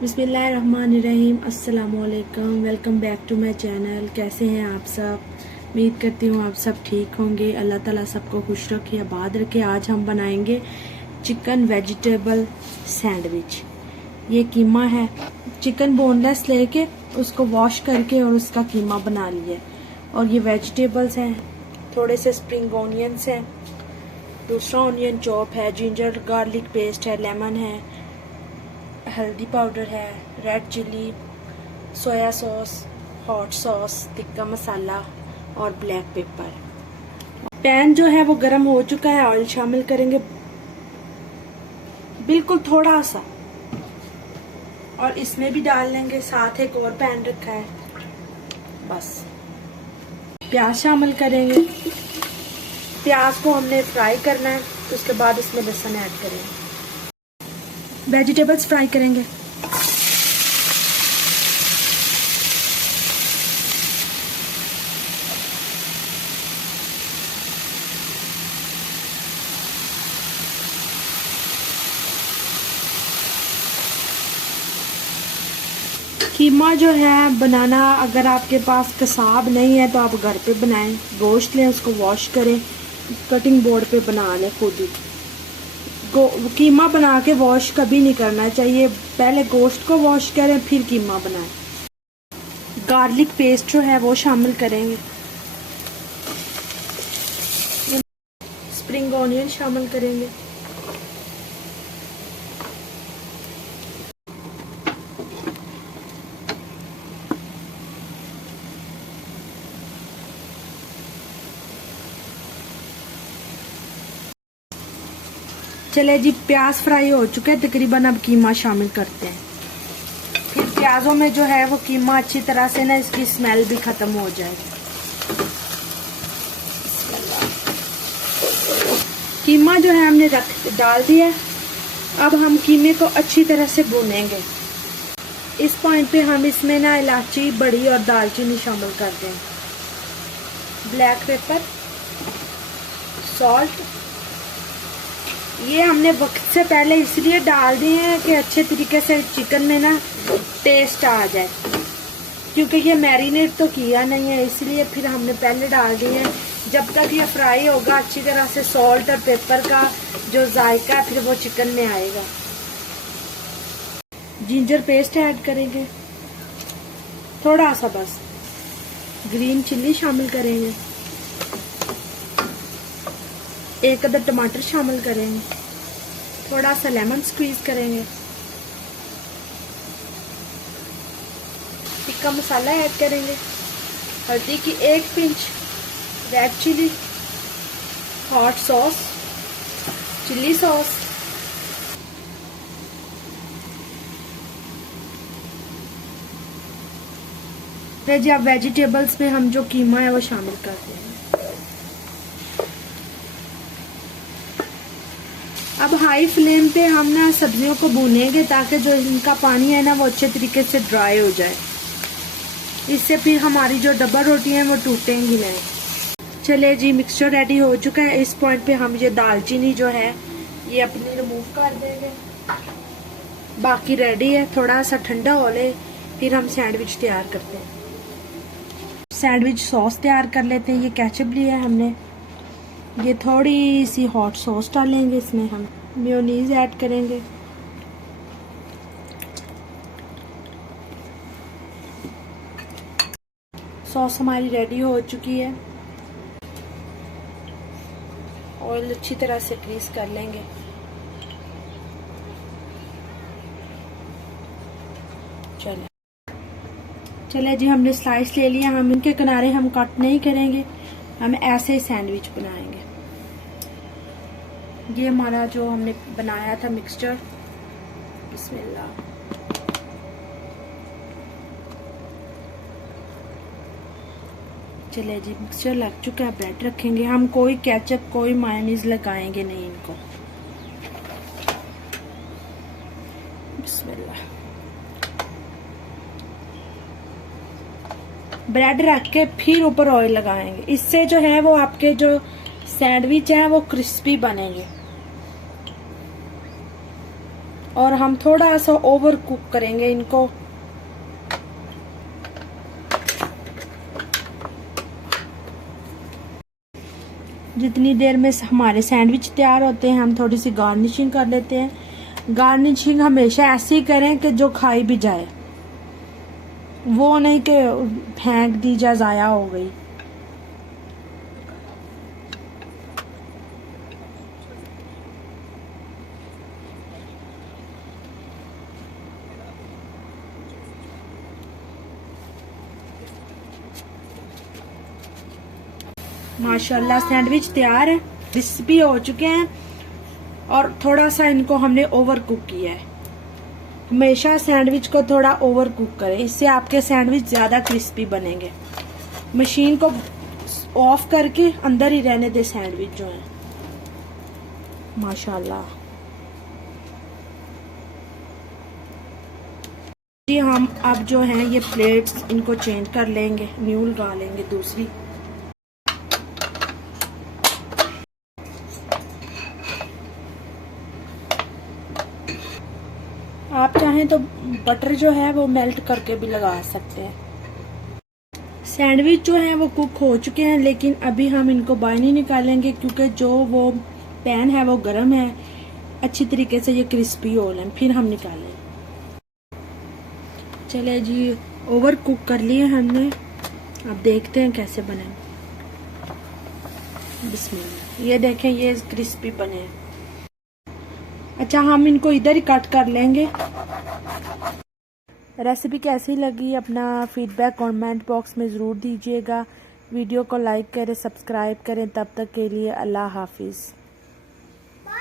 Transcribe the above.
बिस्मिल्लाहिर्रहमानिर्रहीम। अस्सलामुअलैकुम। Welcome back to my channel. कैसे हैं आप सब? उम्मीद करती हूँ आप सब ठीक होंगे। अल्लाह ताला सबको खुश रखे, आबाद रखे। आज हम बनाएंगे चिकन वेजिटेबल सैंडविच। ये कीमा है, चिकन बोनलेस लेके उसको वॉश करके और उसका कीमा बना लिया। और ये वेजिटेबल्स हैं, थोड़े से स्प्रिंग ऑनियंस हैं, दूसरा ऑनियन चॉप है, जिंजर गार्लिक पेस्ट है, लेमन है, हल्दी पाउडर है, red chilli, soya sauce, hot sauce, tikka masala और ब्लैक पेपर। पैन जो है वो गर्म हो चुका है। ऑयल शामिल करेंगे बिल्कुल थोड़ा सा, और इसमें भी डाल लेंगे। साथ एक और पैन रखा है, बस। प्याज शामिल करेंगे। प्याज को हमने फ्राई करना है, उसके बाद इसमें लहसुन ऐड करेंगे। वेजिटेबल्स फ्राई करेंगे। कीमा जो है बनाना, अगर आपके पास कसाब नहीं है तो आप घर पे बनाएं। गोश्त लें, उसको वॉश करें, कटिंग बोर्ड पे बना लें खुद ही। कीमा बना के वॉश कभी नहीं करना चाहिए, पहले गोश्त को वॉश करें फिर कीमा बनाएं। गार्लिक पेस्ट जो है वो शामिल करेंगे। स्प्रिंग ऑनियन शामिल करेंगे। चले जी, प्याज फ्राई हो चुके हैं तकरीबन। अब कीमा शामिल करते हैं। फिर प्याजों में जो है वो कीमा अच्छी तरह से ना, इसकी स्मेल भी खत्म हो जाए। कीमा जो है हमने डाल दिया। अब हम कीमे को अच्छी तरह से भूनेंगे। इस पॉइंट पे हम इसमें ना इलायची, बड़ी और दालचीनी शामिल कर दें। ब्लैक पेपर, सॉल्ट, ये हमने वक्त से पहले इसलिए डाल दिए हैं कि अच्छे तरीके से चिकन में ना टेस्ट आ जाए, क्योंकि ये मैरिनेट तो किया नहीं है, इसलिए फिर हमने पहले डाल दिए हैं। जब तक ये फ्राई होगा अच्छी तरह से, सॉल्ट और पेपर का जो जायका है फिर वो चिकन में आएगा। जिंजर पेस्ट ऐड करेंगे थोड़ा सा, बस। ग्रीन चिल्ली शामिल करेंगे। एक अदर टमाटर शामिल करेंगे। थोड़ा सा लेमन स्क्वीज करेंगे। टिक्का मसाला ऐड करेंगे। हल्दी की 1 pinch, red chilli, hot sauce, chilli sauce, जी अब वेजिटेबल्स में हम जो कीमा है वो शामिल करते हैं। अब हाई फ्लेम पे हम ना सब्जियों को भूनेंगे ताकि जो इनका पानी है ना वो अच्छे तरीके से ड्राई हो जाए। इससे फिर हमारी जो डब्बा रोटी है वो टूटेंगी नहीं। चले जी, मिक्सचर रेडी हो चुका है। इस पॉइंट पे हम ये दालचीनी जो है ये अपनी रिमूव कर देंगे। बाकी रेडी है, थोड़ा सा ठंडा हो ले फिर हम सैंडविच तैयार करते हैं। सैंडविच सॉस तैयार कर लेते हैं। ये केचप लिया है हमने। ये थोड़ी सी हॉट सॉस डालेंगे, इसमें हम मेयोनीज ऐड करेंगे। सॉस हमारी रेडी हो चुकी है। ऑयल अच्छी तरह से ग्रीस कर लेंगे। चले जी, हमने स्लाइस ले लिया। हम इनके किनारे हम कट नहीं करेंगे, हम ऐसे ही सैंडविच बनाएंगे। ये हमारा जो हमने बनाया था मिक्सचर, बिस्मिल्लाह। चले जी, मिक्सचर लग चुका है। ब्रेड रखेंगे हम। कोई केचप, कोई मायोनीज लगाएंगे नहीं इनको। बिस्मिल्लाह। ब्रेड रख के फिर ऊपर ऑयल लगाएंगे। इससे जो है वो आपके जो सैंडविच है वो क्रिस्पी बनेंगे। और हम थोड़ा सा ओवर कुक करेंगे इनको। जितनी देर में हमारे सैंडविच तैयार होते हैं हम थोड़ी सी गार्निशिंग कर लेते हैं। गार्निशिंग हमेशा ऐसे ही करें कि जो खाई भी जाए, वो नहीं कि फेंक दी जा, ज़ाया हो गई। माशाल्लाह सैंडविच तैयार है, क्रिस्पी हो चुके हैं और थोड़ा सा इनको हमने ओवर कुक किया है। हमेशा सैंडविच को थोड़ा ओवर कुक करें, इससे आपके सैंडविच ज्यादा क्रिस्पी बनेंगे। मशीन को ऑफ करके अंदर ही रहने दे सैंडविच जो है। माशाल्लाह जी, हम अब जो है ये प्लेट्स इनको चेंज कर लेंगे, न्यू लगा लेंगे दूसरी। आप चाहें तो बटर जो है वो मेल्ट करके भी लगा सकते हैं। सैंडविच जो है वो कुक हो चुके हैं, लेकिन अभी हम इनको बाहर नहीं निकालेंगे क्योंकि जो वो पैन है वो गर्म है। अच्छी तरीके से ये क्रिस्पी हो लें फिर हम निकालें। चले जी, ओवर कुक कर लिए हमने, अब देखते हैं कैसे बने। बिस्मिल्लाह, ये देखें ये क्रिस्पी बने। अच्छा, हम इनको इधर ही कट कर लेंगे। रेसिपी कैसी लगी अपना फीडबैक कमेंट बॉक्स में ज़रूर दीजिएगा। वीडियो को लाइक करें, सब्सक्राइब करें। तब तक के लिए अल्लाह हाफिज़।